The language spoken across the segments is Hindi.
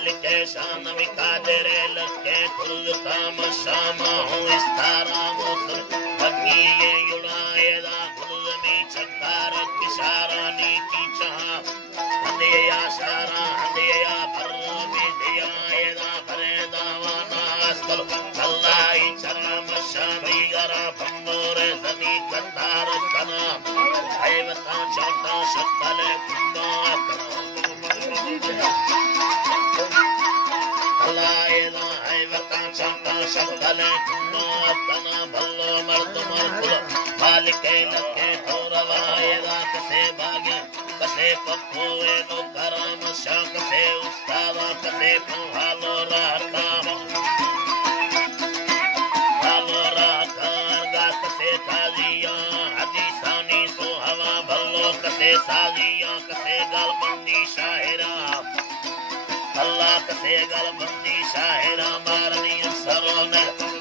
मालिक शान विकादर लके कुलताम शामा हूँ इस्तारा मुसर बगी ये युड़ाएदा कुलमी चक्कार किशारानी की चाह हंदिया शारा हंदिया भर्मी दियाएदा भरेदा वाना अस्कल अल्लाह चराम शामी गरा बंदोरे जमी कतार कना ऐवता चाटा शक्ल कुंदा अल्लाह ऐवता चाटा शक्ल कुंदा कना भल्लो मर्द मर्द मालिक लके तोरवाएदा कसे भागे कसे पप्पोए नो करम शाक से उस्तादा कसे हालो रहता काजिया हदीसानी सो हवा भल्लो कसे साजिया कसे गलबंदी शाहिरा अल्लाह कसे गलबंदी शाहिरा मारनी सरोन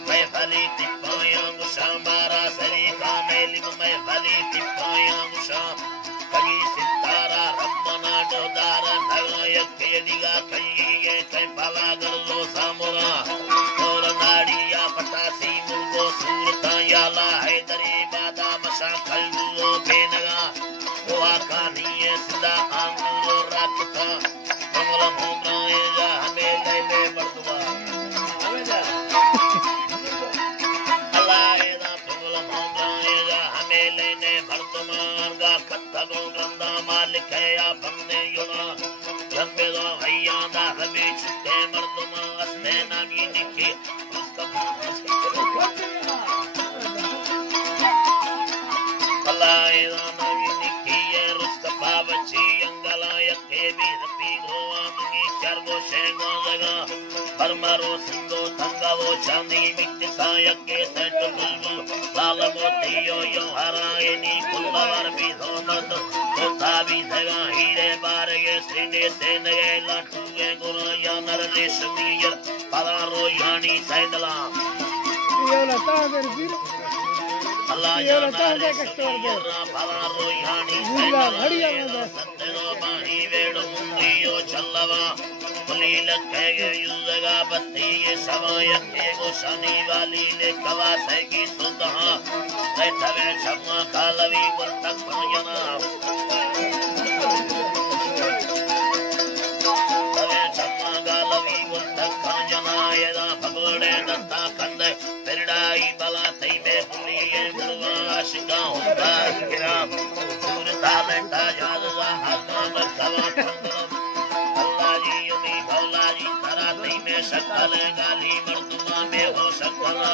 मैं भली तिपाया गुशा मारा सरीका मेलिम मैं भली तिपाया गुशा कगी सितारा रब्बना डोदारा नगला यके दिगा कईये कै भला गल्लो सामुरा और नाड़िया पटासी मुल्को सूरता याला हैदरी बादा मशा खल्लो बेनगा वो आकानिये सिदा आंगो रातता मंगलम होमराए जा हमें ले मर्दवा अल्लाह दा मंगलम होमराए जा हमें लेने मर्दमान गा कत्तगो गंदा मालिक है या बंदे युना जंबे दो भैया दा हमें चुके मर्दमा अस्ते नामी निके परमारो सिंधो तंगावो चांदी मिट्टी सायक के सेट बुलबुल लाल मोतियो यो हरायनी कुल्लार भी धोमत होता भी धगा हीरे बारगे श्रीने से नगे लाटुए गुरु या नर रेशमीयर पलारो यानी सैदला ये लता फिर अल्लाह या नर रेशमीयर पलारो यानी सैदला सत्तेरो माही वेड़ो मुंदियो चल्लवा पुलील कहेगे युद्धगा बत्ती ये समय के गोशानी वाली ले कवासे की सुधा तवे छम्मा कालवी गुल तक पहुंचना तवे छम्मा कालवी गुल तक पहुंचना ये दा भगोड़े दत्ता कंदे पेड़ाई बला तई में पुली ये बुलवा आशिका होता गिरा सूरता लेटा जादा हकाम कवा शक्ल गाली मर्दुमा में हो शक्ला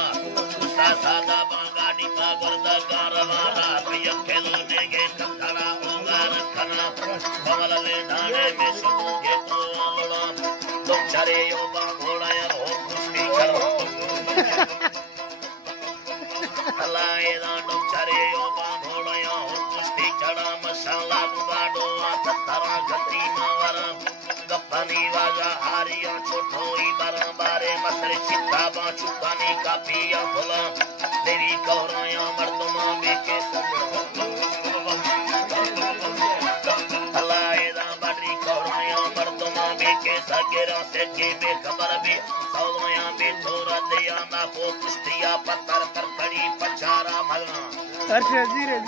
उसा सादा बागाड़ी का गर्दा कारवाना पिया खेलो देगे कखड़ा होगा रखना बगल में दाने में सुबह के तो लोड़ा तुम चरे यो बाघोड़ा यार हो कुश्ती करो अल्लाह ये तुम चरे यो बाघोड़ा यार हो कुश्ती चढ़ा मसाला बुगाड़ो तत्तरा गति मावरा गप्पानी वाजा हारिया छोटोई बारे मसरे चित्ता बाचुकानी का पिया फुला मेरी कहराया मर्दमा बेके अल्लाह दा बड़ी कहराया मर्दमा बेके सगेरा से के बेखबर भी सौलया बे थोड़ा दिया ना को कुश्तिया पत्थर पर खड़ी पचारा भगना अच्छा धीरे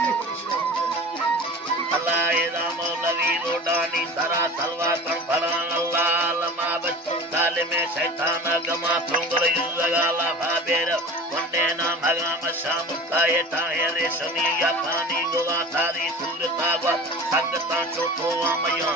अल्लाह दा मौलवी रोडानी सारा सलवा कर भरा अल्लाह लमा बच्चों साले में शैतान गमा फ्रंगल युगाला भाबेर वंदे ना भगा मशाम काये ताहे रेशमी या पानी गोवा थारी सूरता व संगता चोथो अमया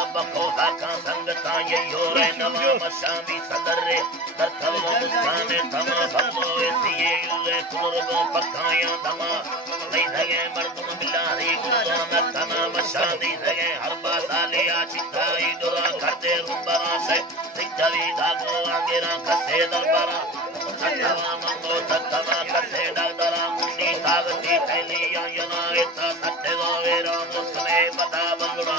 रब्बको हाका संगता ये योरे नमा मशामी सदरे तरथलो मुस्काने तमा भलो ऐसिए युले कुर्ब पकाया दमा नहीं धगे मर्दुम बिलारी गुना तना मशादी धगे हरबा साले आचिताई दुरा करते रुंबरा से सिद्धवी धागो आगेरा कसे दरबारा तत्वा मंगो तत्वा कसे दरबारा मुंडी तागती थैली यना इता सत्ते दो वेरा मुस्मे बता बंगुड़ा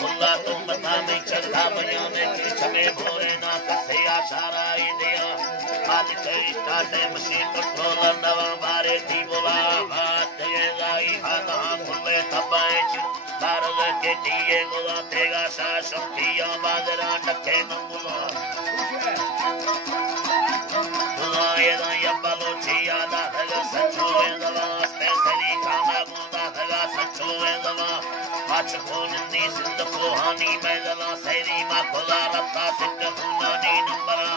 खुला तुम बता में चलता बयाने छमे भोरे ना कसे आशारा इंडिया मालिक स्टार्ट मशीन कंट्रोलर नवा बारे थी बोला बात ये गाई हाथ खुले तबाच बारग के दिए गुला तेगा सा शक्तिया बाजरा टके मंगुला गुलाए ना यबलो चिया दा हगा सचोले दवा स्पेशली कामा गुंदा हगा सचोले दवा आच कोनंदी सिंध कोहानी में दवा सैरी मा खुला रत्ता सिद्ध हुनानी नंबरा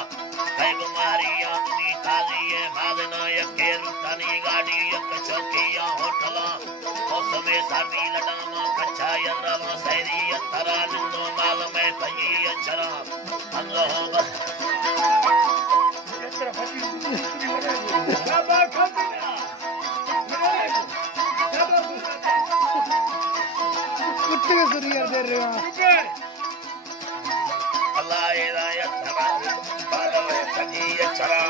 है गुमारी आदमी ताजी है भादना यके रुतानी गाड़ी यक चौकिया होटला मौसमे साबी लडामा कच्चा यंद्रमा सैरी यतरा निंदो माल में भई अचरा अल्लाह कुत्ते के सुरिया दे रहे हो अल्लाह यतरा बागवे भई अचरा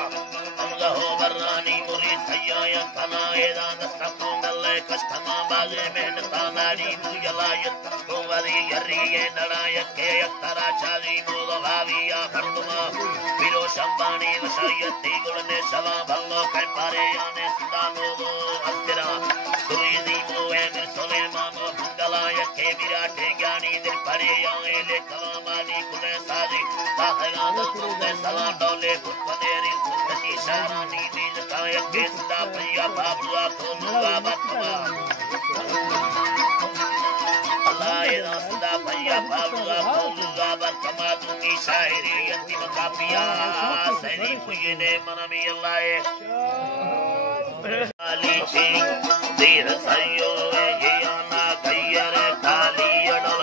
अल्लाह बरनी मुरी सैया तना एदा नस्तको गले कष्टमा बागे में तानारी मुजलायत गोवरी यरिये नड़ायक के यतरा चाली मोल भाविया खंडमा विरो शंबानी वशयति गुणने सवा भल्लो के पारे याने सिदानो अस्तिरा सुरीदी मोए मिर सुलेमान गलायक के विराटे ज्ञानी दिल परे याए ले कलामानी कुले साजी ताहगा दल में सला डोले कुतनेरी कुतनी शारानी बीज कायक के सदा भैया बाबुआ खोलूंगा बतवा अल्लाह ये सदा भैया बाबुआ खोलूंगा बतवा दूंगी शायरी यंती कापिया सैनी पुयने मनमी अल्लाह काली चिंग देर सयो ये आना गैयर काली अडल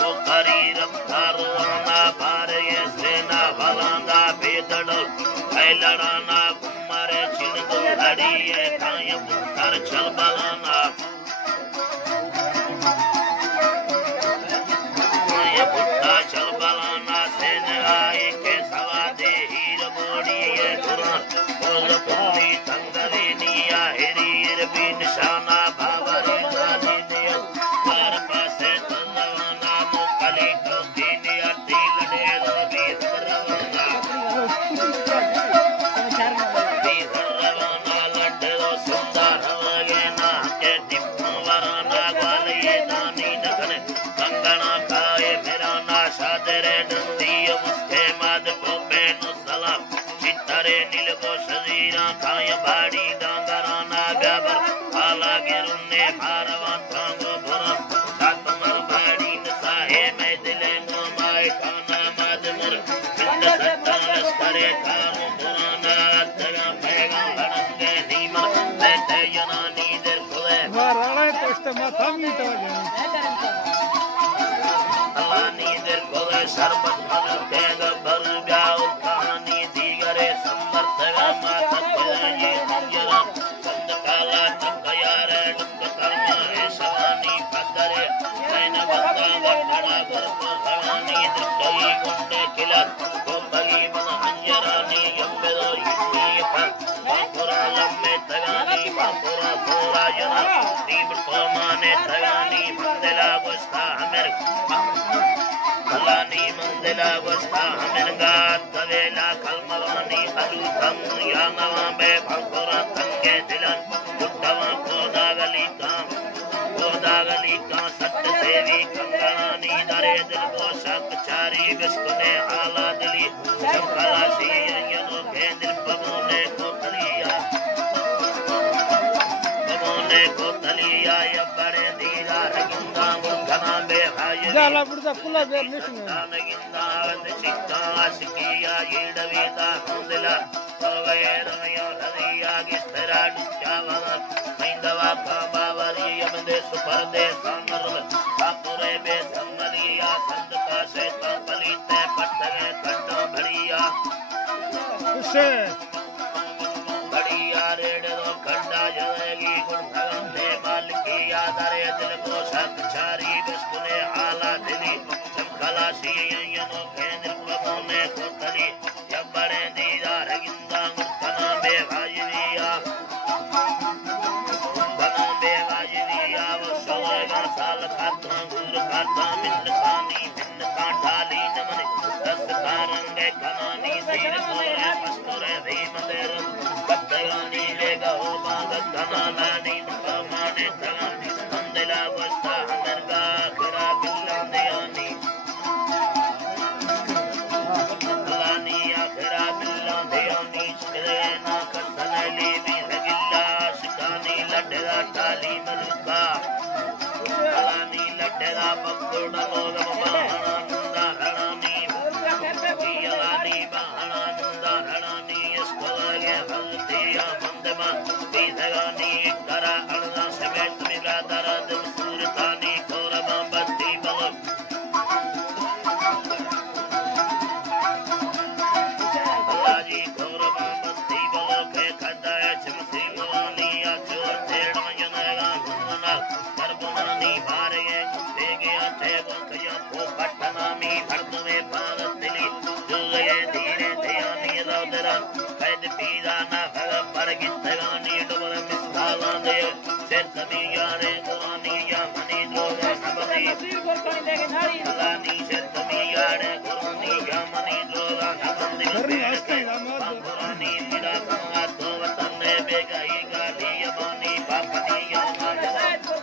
तो करी रफ्तारो आना बार ये सेना वालांगा बेदडल लड़ाना कुमारे चिन्ह लड़िए कायम कर चल बलाना ये बुट्टा चल बलाना सेन आए के सवा दे हीर मोड़ी ये कुरान बोल पुनी तंगरे निया हिरीर भी निशाना भावरे गाजी दिया हर पासे तंगवाना मुकली को दीनिया तील दे रवि रवाना तेरे नंदी उसके मद को बेनु सलाम चित्तरे नीलगो शरीरा खाय बाड़ी डांगराना ब्याबर आला गिरुन्ने भारवा थांगो भरम सातमर बाड़ी नसाहे मैं दिले नो माय खाना मदमर बिंद सत्ता लश्करे खानो पुराना तगा पैगा लड़ंगे नीमर बैठे यनानी दर खुले राणा तो इस्तेमाल थम ही तो शरबत भर देगा भर जाओ कहानी दीगरे समर्थगा माता ये मंजरा संत काला तकया रे दुख कर्म है शवानी पदरे मैंने बता वटड़ा कर भवानी दई गुंडे किला को बली मन हंजरानी यम्बेरो ये पुरा लम्मे तगानी पुरा पुरा जना दीप को माने तगानी मंदला गोस्ता हमें Kalani mandela wasta hamirgat kavela kalmavani alutam yanawa be bhalkora tange dilan uttava kodagali ka sat sevi kangalani dare dil ko sakchari biskune hala dili sakala si yano ke dil pamone ko taliya ya bare dila raginda kana be hayi जाला बुढ़ा कुला बेर निश्चित नागिंदा निशिता आशिकिया येडवेदा नंदला तवयरमया हरिया गिस्तरा दुचावला मैंदवा काबावरी यमदे सुपरदे समरल कापुरे बे समलिया संदका से तपलीते पटगे कंडो भड़िया उसे बढ़िया रेड़ो खंडा जलेगी गुण भगन दे मालिकी यादरे दिल को सकचारी बिस्कुने हाला दिली चमकला सी यनो केंद्र प्रभुने को तली जब बड़े दीदार गिंदा मुतना बे भाईविया बना बे भाईविया वो सोएगा साल खाता गुर खाता मिन्न खानी ve kanani sir sore pastore di mandir battagani lega ho bagana lani kamane talani andela basta amerga khira billandiyani lani akhira billandiyani sirena kasanali bi hagilla shikani ladda tali maluka lani ladda bakkoda logam bahananda harani lani bahananda harani skolaga haltiya mandama bidagani kara alna samet mila darad surtani korama batti balam Allahi korama batti balam ke khadaya chimsi mulani achur tedma yanaga hunna karbunani bharege tege ateva kaya ko patana mi bhardume bharatili juye dine deyani radara kaid pidana bhag pargitagani dobara miskalande sertami yare gurani yamani droga sabati Allani sertami yare gurani yamani droga sabati gurani mira kato vatanne begai gali yamani papani yamani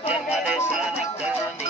jamale sanikani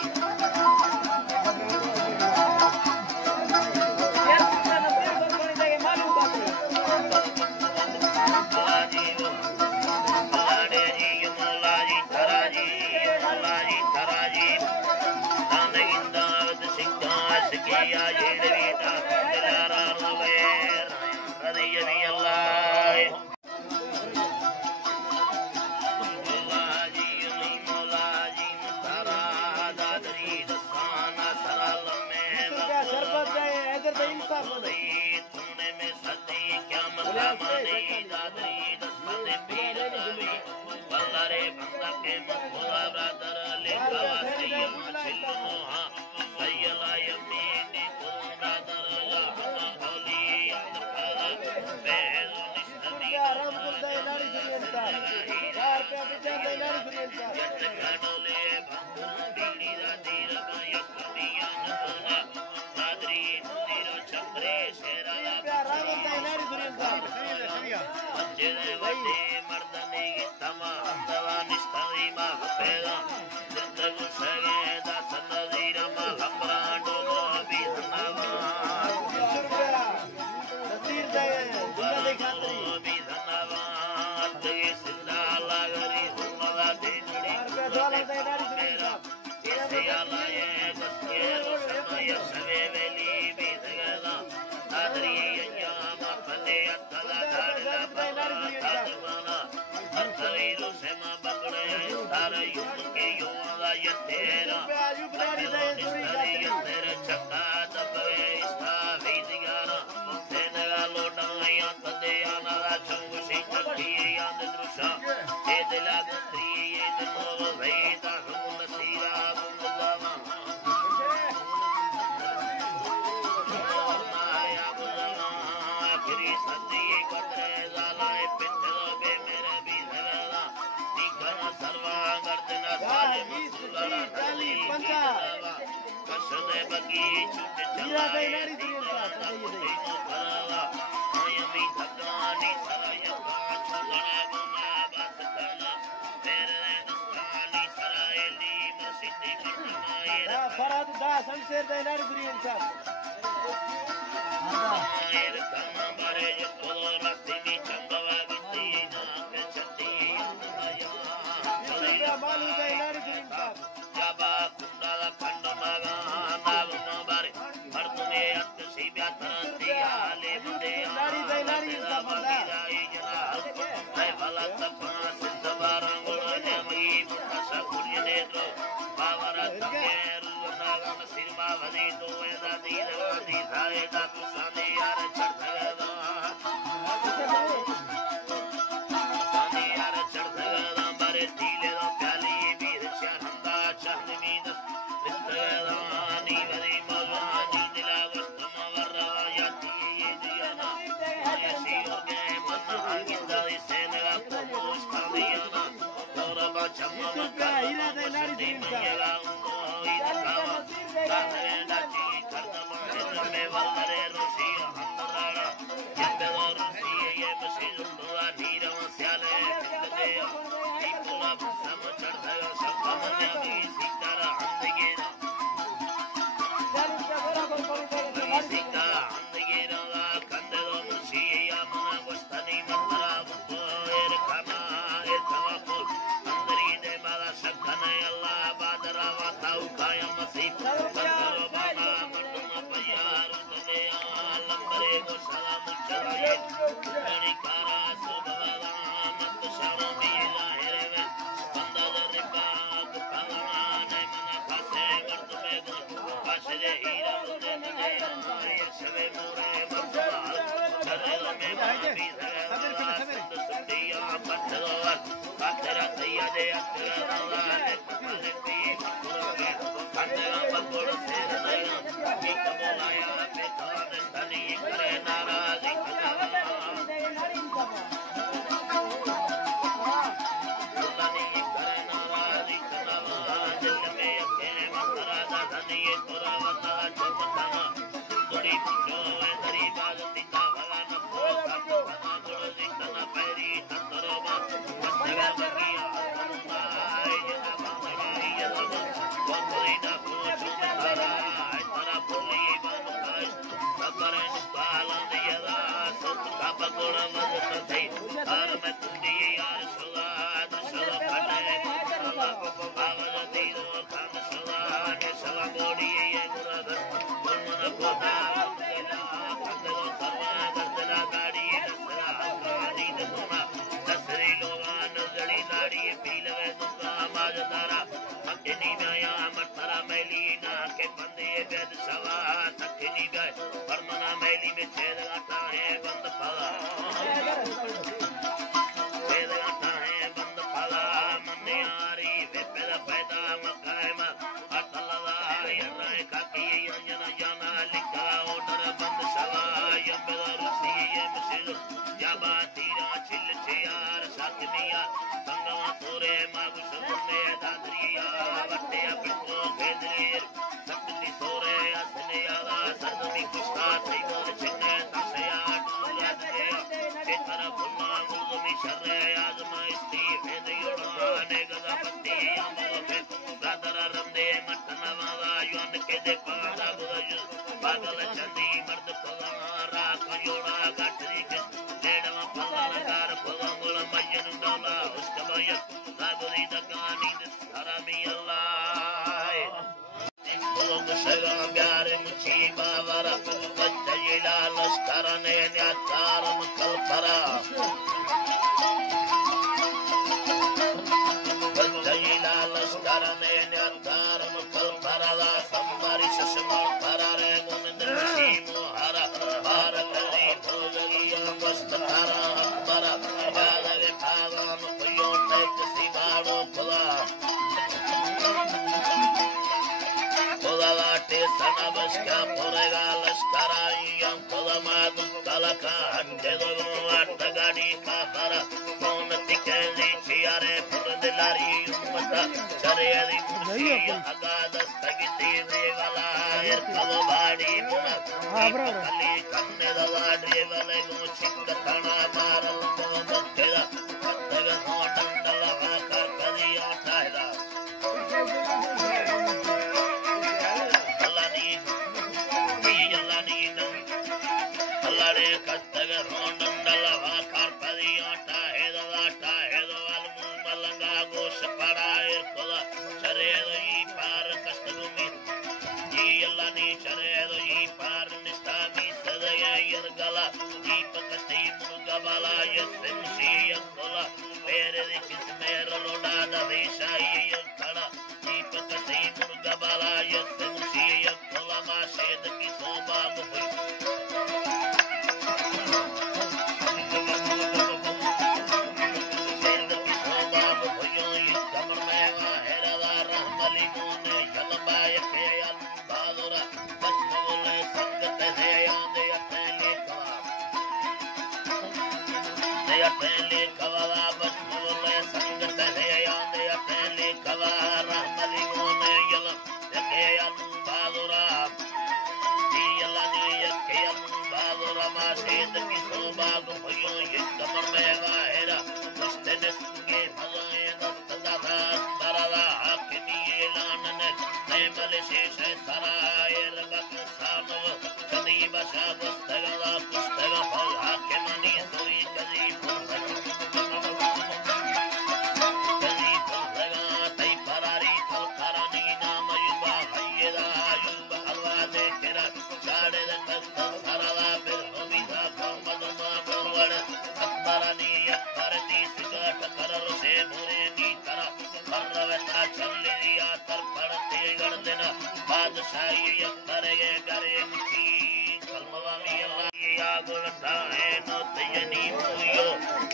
गुलताए नो तयनी मुयो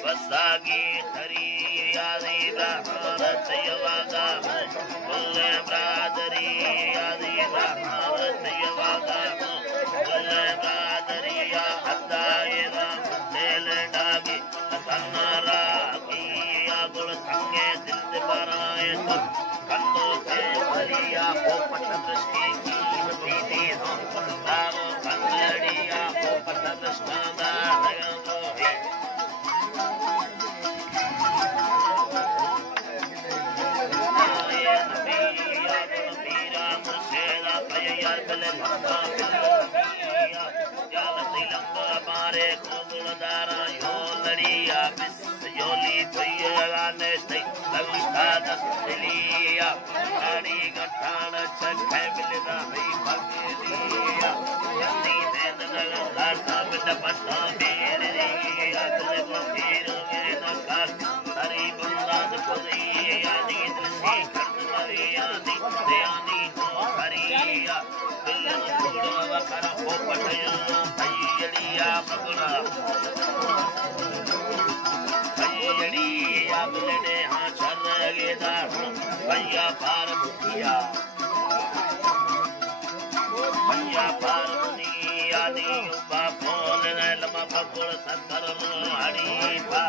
वसागी थरी यादी भारत यवागा बोले ब्रादरी यादी भारत यवागा बोले ब्रादरी या हदायरा दिल डागी कन्नारा की या गुलतंगे दिल बराए तो कन्नो के भरिया को पटन दृष्टि की बीती हो तारो कंगड़िया को पटन दृष्टांदा नयनो ही आये नबी या गुलबीरा मुर्शिदा पय्यार बले भक्ता बिल्लिया जालती लंबा मारे को गुलदारा यो लड़िया बिस योली पय्या ने से लगता दस्तलिया आड़ी गठान छखे मिलना है भगलिया जल्दी से नगरता बिद पट्टा मेरिया तुझे को फिर मेरे नकार हरी बुंदाद खुदिया नींद से करमरिया नी दयानी हो हरिया बिल्ल छोड़ो वकर हो पटयो भैया बगड़ा भैया बिलने हां चर गेदा भैया पार मुखिया भैया पार मुनिया नी उपा बोल ने लमा बगुड़ सतर हड़ी पा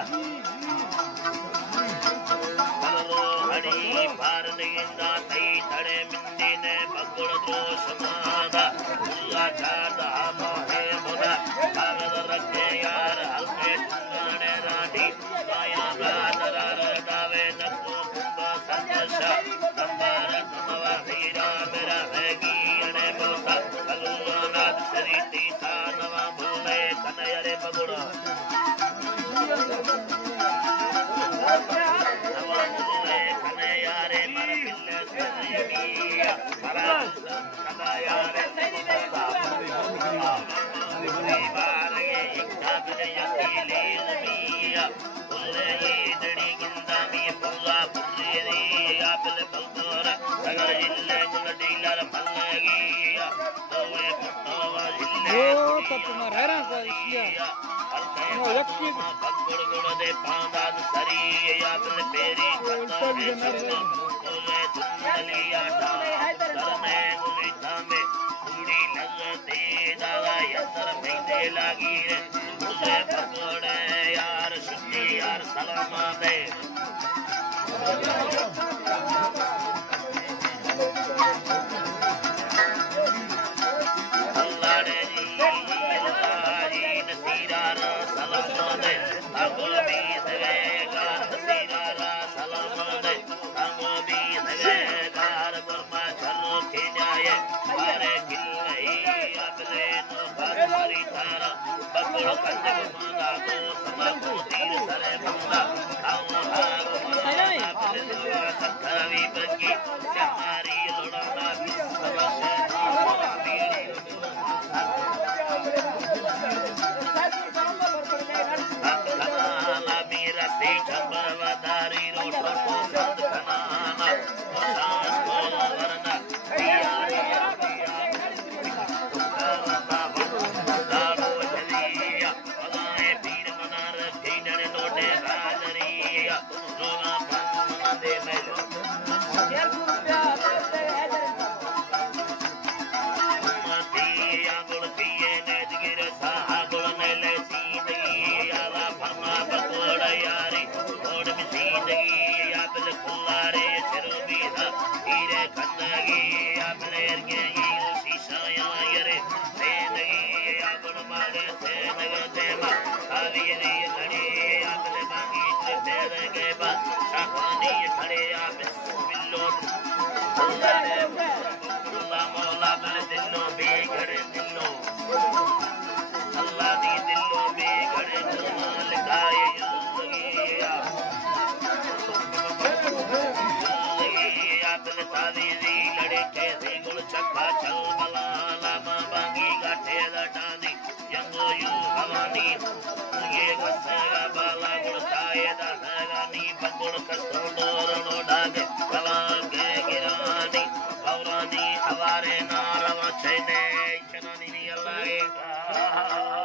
हड़ी पार निंदा थई थड़े मिंदी ने बगुड़ दोष मादा उल्ला चादा मोहे मुदा कागज रखे यार हल्के चुंगाने रानी माया बादरार दावे नक्को कुंबा संदर्शा कंबार तुमवा हीरा मेरा हैगी अने बोता कलुआ नाद सरीती सानवा भूले कनयरे बगुड़ा नवा भूले कनयारे मर पिल्ले सरिया मरा कनयारे बार ये इक्का बिजयती लीलमिया बुल्ले ईदड़ी गिंदामी पुल्ला पुल्लेरी आपले बलगोरा अगर जिल्ले गुल डीलर मल्लगिया दोवे पुट्टोवा जिल्ले तो तुम्हारा हैरान कर इसलिए वो यक्की बगुड़ गुड़ दे पांदाद सरी आपले पेरी कता है बोले दुनिया करने गुलिता में पूरी लगते दादा यंत्र भीते लगी रे मुझे पकड़े यार शुद्धि यार सलामा दे अल्लाह रे जी नसीरा रा सलामा दे अगुल भी देगा नसीरा रा सलामा दे अगुल भी देगा बर्मा चलो के जाए मारे किल्ले अगले नो बारी तारा बगुड़ कंजर मांगा को समा को तीर सरे बंदा खाओ हारो मारा बिल्लो तखवी बगी हमारी लड़ाना भी सबसे बीड़ी अकला मेरा से चंबरवादारी रोटो को संत कनाना शान को वरना यारी दारो जलिया अलाए पीर मनार दीनन नोटे राजरिया रोना बंद दे मेलो हवारे नारवा चने चना नी अल्लाह